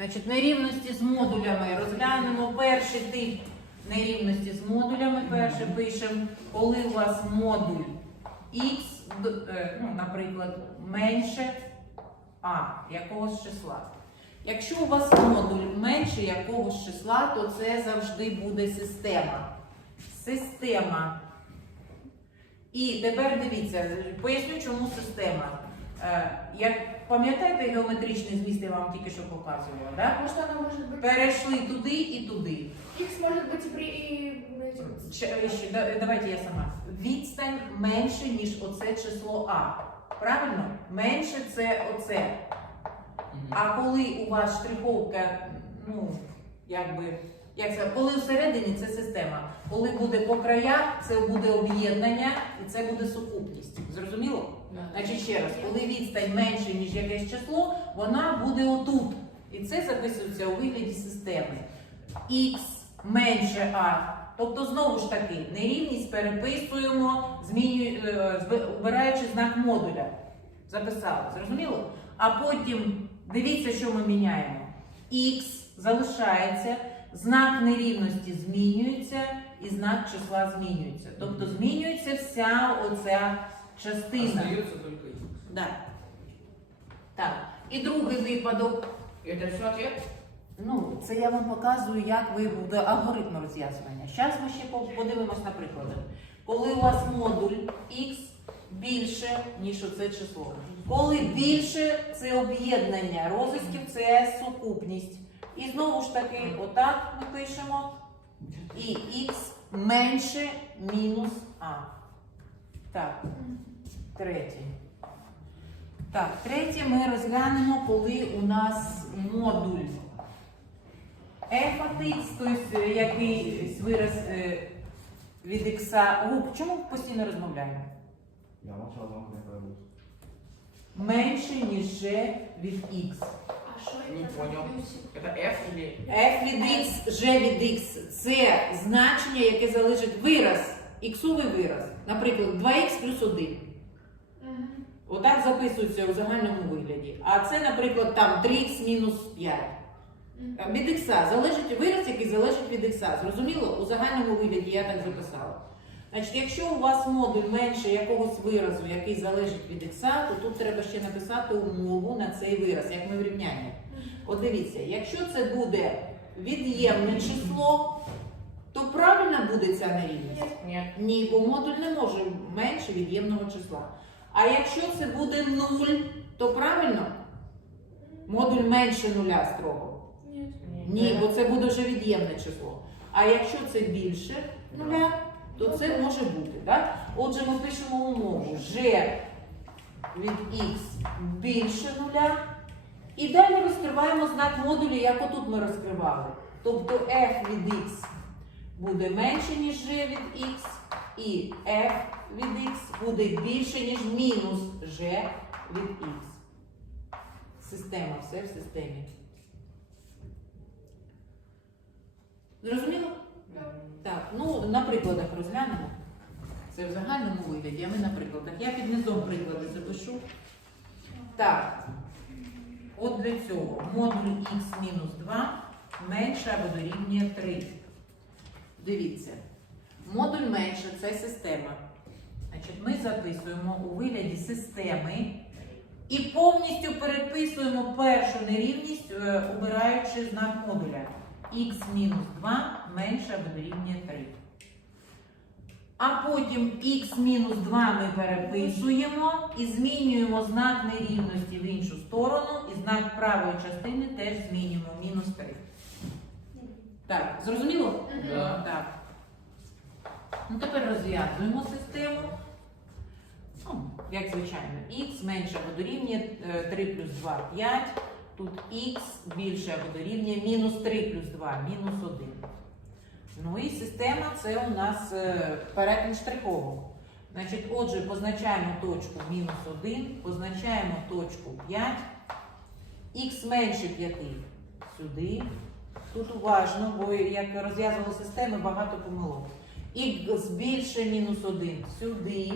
Значить, нерівності з модулями розглянемо перший тип нерівності з модулями. Перше пишемо, коли у вас модуль x, е, ну, наприклад, менше а якогось числа. Якщо у вас модуль менше якогось числа, то це завжди буде система. Система. І тепер дивіться, поясню, чому система. Е, Як пам'ятаєте геометричний зміст, я вам тільки що показувала, да? Что она может быть... перейшли туди і туди. X может быть при... И... Ще- ще, да- Давайте я сама. Відстань менше, ніж оце число А. Правильно? Менше це оце. А коли у вас штриховка, ну, якби, як це, коли всередині це система. Коли буде по краях, це буде об'єднання і це буде сукупність. Зрозуміло? Значить, ще раз, коли відстань менше, ніж якесь число, вона буде отут. І це записується у вигляді системи. Х менше А. Тобто, знову ж таки, нерівність переписуємо, змінює, е, обираючи знак модуля. Записали, зрозуміло? А потім дивіться, що ми міняємо. Х залишається, знак нерівності змінюється і знак числа змінюється. Тобто змінюється вся оця частина. Остается только x. Да. Так. І другий випадок. Это все ответ? Ну, це я вам показую, як ви буде алгоритм розв'язування. Зараз ми ще подивимось на приклади. Коли у вас модуль x більше, ніж оце число. Коли більше це об'єднання розв'язків, це сукупність. І знову ж таки, отак ми пишемо. І x менше мінус а. Так, третє. Так, третє ми розглянемо, коли у нас модуль x, тобто якийсь вираз е, від x. Губ, чому постійно розмовляємо? Я молчал, вам не пойму. Менше, ніж g від x. А что Не это? понял. Это f или... f від x, g від x – це значення, яке залежить вираз, іксовий вираз. Наприклад, 2x плюс 1. Отак записується у загальному вигляді. А це, наприклад, там 3х мінус 5. Мгм. Від ікса залежить вираз, який залежить від ікса. Зрозуміло? У загальному вигляді я так записала. Значить, якщо у вас модуль менше якогось виразу, який залежить від ікса, то тут треба ще написати умову на цей вираз, як ми в рівнянні. От дивіться, якщо це буде від'ємне число, то правильно буде ця нерівність? Нет. Ні, бо модуль не може менше від'ємного числа. А якщо це буде 0, то правильно? Модуль менше нуля строго. Ні, бо це буде вже від'ємне число. А якщо це більше нуля, то це може бути. Так? Отже, ми пишемо умову g від x більше нуля. І далі розкриваємо знак модулю, як отут ми розкривали. Тобто f від x буде менше, ніж g від x, і f від x буде більше, ніж мінус g від x. Система, все в системі. Зрозуміло? Так, ну на прикладах розглянемо. Це в загальному вигляді, а ми на прикладах. Я під низом приклади запишу. Так, от для цього модуль х-2 менше або дорівнює 3. Дивіться, модуль менше це система. Значить, ми записуємо у вигляді системи і повністю переписуємо першу нерівність, е, обираючи знак модуля х-2 менше або дорівнює 3. А потім х-2 ми переписуємо і змінюємо знак нерівності в іншу сторону, і знак правої частини теж змінюємо мінус 3. Так, зрозуміло? Так. Ну, тепер розв'язуємо систему. Як звичайно, х менше або дорівнює е, 3 плюс 2 5. Тут х більше або дорівнює мінус 3 плюс 2, мінус 1. Ну і система це у нас е, перетин штрихового. Значить, отже, позначаємо точку мінус 1, позначаємо точку 5, х менше 5 сюди. Тут уважно, бо як розв'язували системи, багато помилок. Х більше мінус 1 сюди.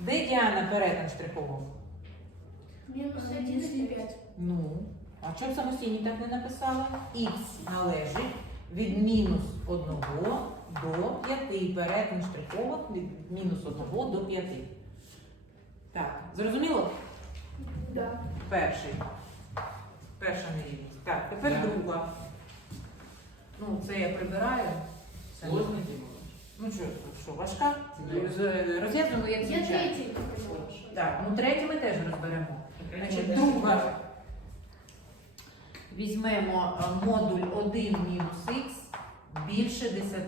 Де діана перетин штрихового? Минус 1 5. Ну, А чому самостійні так не написала? Х належить від мінус 1 до 5. Перетин штриховок від мінус 1 до 5. Так, зрозуміло? Да. Перший. Перша нерівність. Так, тепер Да. друга. Ну, це я прибираю. Це Сложно тема. Ну що, що важка? Ні. Розв'язуємо як Я звичайно. третий показала, что. Так, ну третє ми теж розберемо. Значить, друга. Візьмемо е, модуль 1 мінус х більше 10.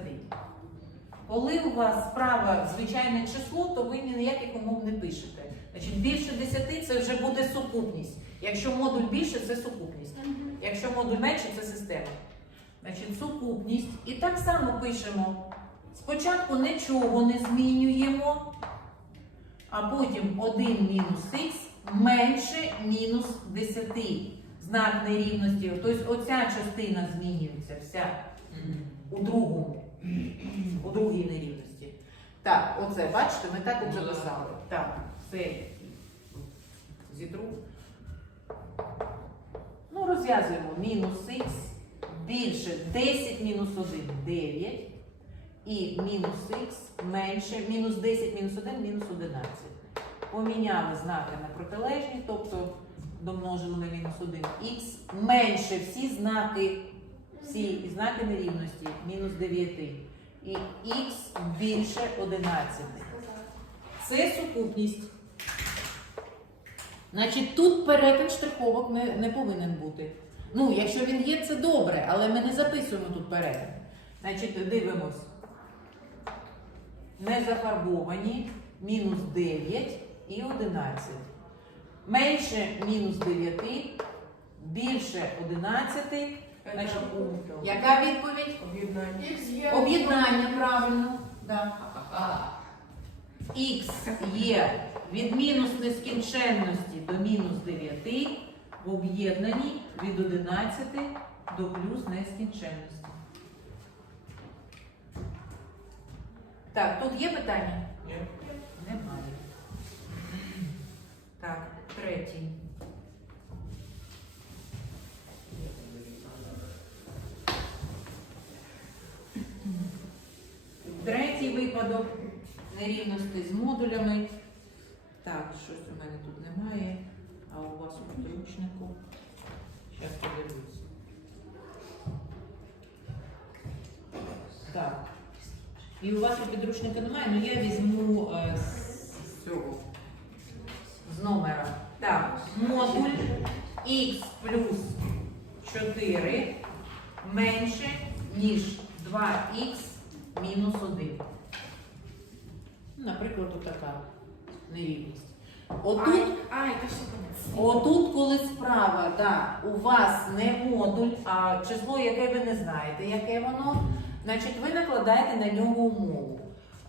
Коли у вас справа звичайне число, то ви ніяких умов не пишете. Значить, більше 10 це вже буде сукупність. Якщо модуль більше, це сукупність. Мгм. Якщо модуль менше, це система. Значить, сукупність. І так само пишемо. Спочатку нічого не змінюємо, а потім 1 мінус х менше мінус 10. Знак нерівності. Тобто оця частина змінюється вся у другому, у другій нерівності. Так, оце, бачите, ми так от Ну, записали. Так, це зітру. Ну, розв'язуємо мінус х більше 10 мінус 1 9 і мінус х менше мінус 10 мінус 1 мінус 11. Поміняли знаки на протилежні, тобто домножили на мінус 1. Х менше всі знаки всі знаки нерівності мінус 9 і х більше 11. Це сукупність. Значить, тут перетин штриховок не, не повинен бути. Ну, якщо він є, це добре, але ми не записуємо тут перетин. Значить, дивимось. Не зафарбовані мінус 9 і 11. Менше мінус 9, більше 11. Значить, яка відповідь? є. Об'єднання правильно. Да. Х є від мінус нескінченності до мінус 9 в об'єднанні від 11 до плюс нескінченності. Так, тут є питання? Нет. Немає. Так, третій. Третій випадок нерівності з модулями. Так, щось у мене тут немає, а у вас у підручнику. Зараз подивлюсь. Так. І у вас у підручника немає, але я візьму е, з цього. З номера. Так, модуль х плюс 4 менше, ніж 2х мінус 1. Ну, Наприклад, отака нерівність. Отут Ай, а, это все. Отут, коли справа, да, у вас не модуль, а число, яке ви не знаєте, яке воно, значить ви накладаєте на нього умову.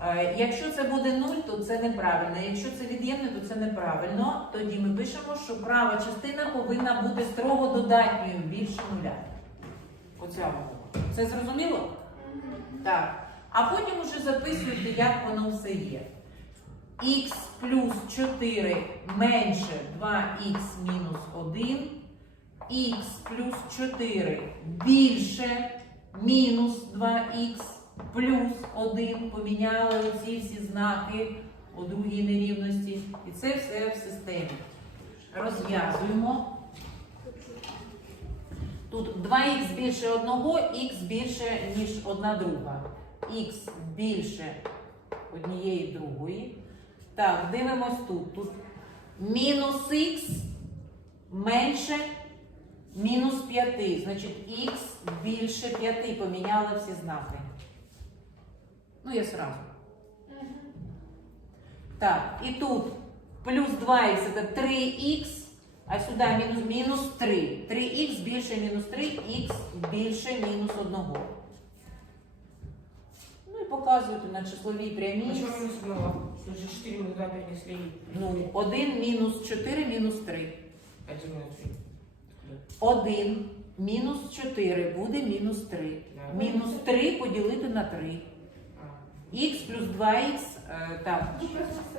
Е, Якщо це буде 0, то це неправильно. Якщо це від'ємне, то це неправильно. Тоді ми пишемо, що права частина повинна бути строго додатньою більше нуля. Оця умова. Це зрозуміло? Так. А потім уже записуєте, як воно все є. Х плюс 4 менше 2х мінус 1, х плюс 4 більше мінус 2х плюс 1. Поміняли оці всі знаки у другій нерівності. І це все в системі. Розв'язуємо. Тут 2х більше 1, х більше, ніж одна друга. Х більше однієї другої. Так, дивимось тут. Тут мінус х менше мінус 5. Значить, х більше 5. Поміняли всі знаки. Ну, я сразу. Так, і тут плюс 2х це 3х, а сюди мінус мінус 3. 3х більше мінус 3, х більше мінус 1. Ну і показуєте на числовій прямій. Почему минус одного? Слушай, 4 мы туда перенесли. Ну, 1 мінус 4 мінус 3. 1 минус 3. 1 мінус 4 буде мінус 3. Мінус 3 поділити на 3. Х плюс 2х Е, так. Ну.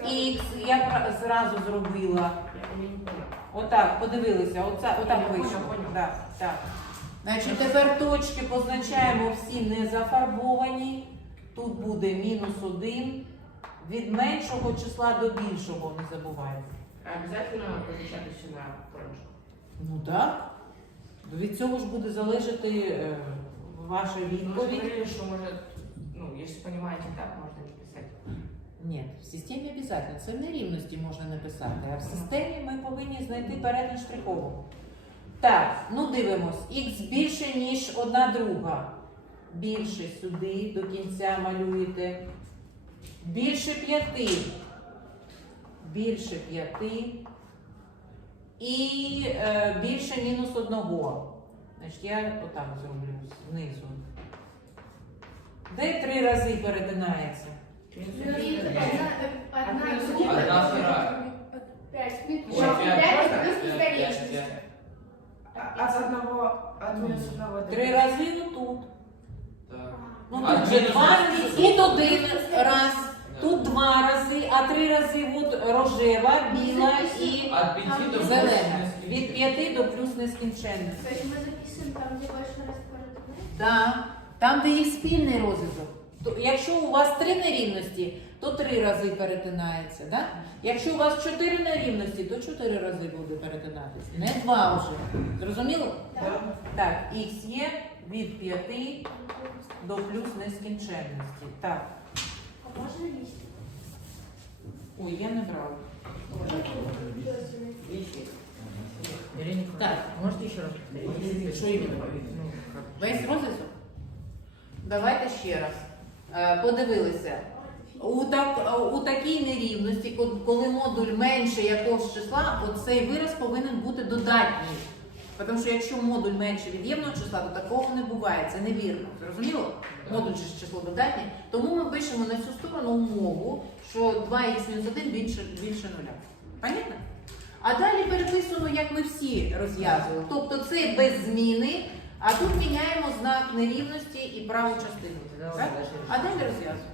Х я зразу зробила. Отак, подивилися, оце, отак вийшло. Так, так. Значить, тепер точки позначаємо всі не зафарбовані. Тут буде мінус один. Від меншого числа до більшого не забувайте. Обязательно позначатися на проміжку. Ну так. Від цього ж буде залежати е, ваша Ну, відповідь. говорили, что может, ну, если понимаете так, можно не писать. Ні, в системі обов'язково. Це в нерівності можна написати, а в системі ми повинні знайти перетин штрихового. Так, ну дивимось. Х більше, ніж одна друга. Більше сюди до кінця малюєте. Більше п'яти. Більше п'яти. І е, більше мінус одного. Значить, я отак зроблю знизу. Де три рази перетинається? Ну, одна- вторая. Пять. От одного, от минус одного до Три рази отут. Так. Ну, А тут же мінус два рази, тут один раз. Тут два рази, а три рази от рожева, біла і От пяти до зелена. Від п'яти до плюс нескінченності. То есть мы там, больше раз перетинаем? Да. Там, де їх спільний розв'язок. То, якщо у вас три нерівності, то три рази перетинається. Да? Якщо у вас чотири нерівності, то чотири рази буде перетинатися. Не два вже. Зрозуміло? Да. Так, х є від 5 до плюс нескінченності. Так. А можно листик? Ой, я не брала. Так, можете ще раз повторити? Що іменно? Весь розв'язок? Давайте ще раз. Е, Подивилися. У, так, у такій нерівності, ко- коли модуль менше якогось числа, оцей вираз повинен бути додатній. Тому що якщо модуль менше від'ємного числа, то такого не буває. Це невірно. Зрозуміло? Модуль же число додатнє. Тому ми пишемо на цю сторону умову, що 2х-1 більше, більше нуля. Понятно? А далі переписуємо, як ми всі розв'язували. Тобто це без зміни, а тут міняємо знак нерівності і праву частину. Так? А далі розв'язуємо.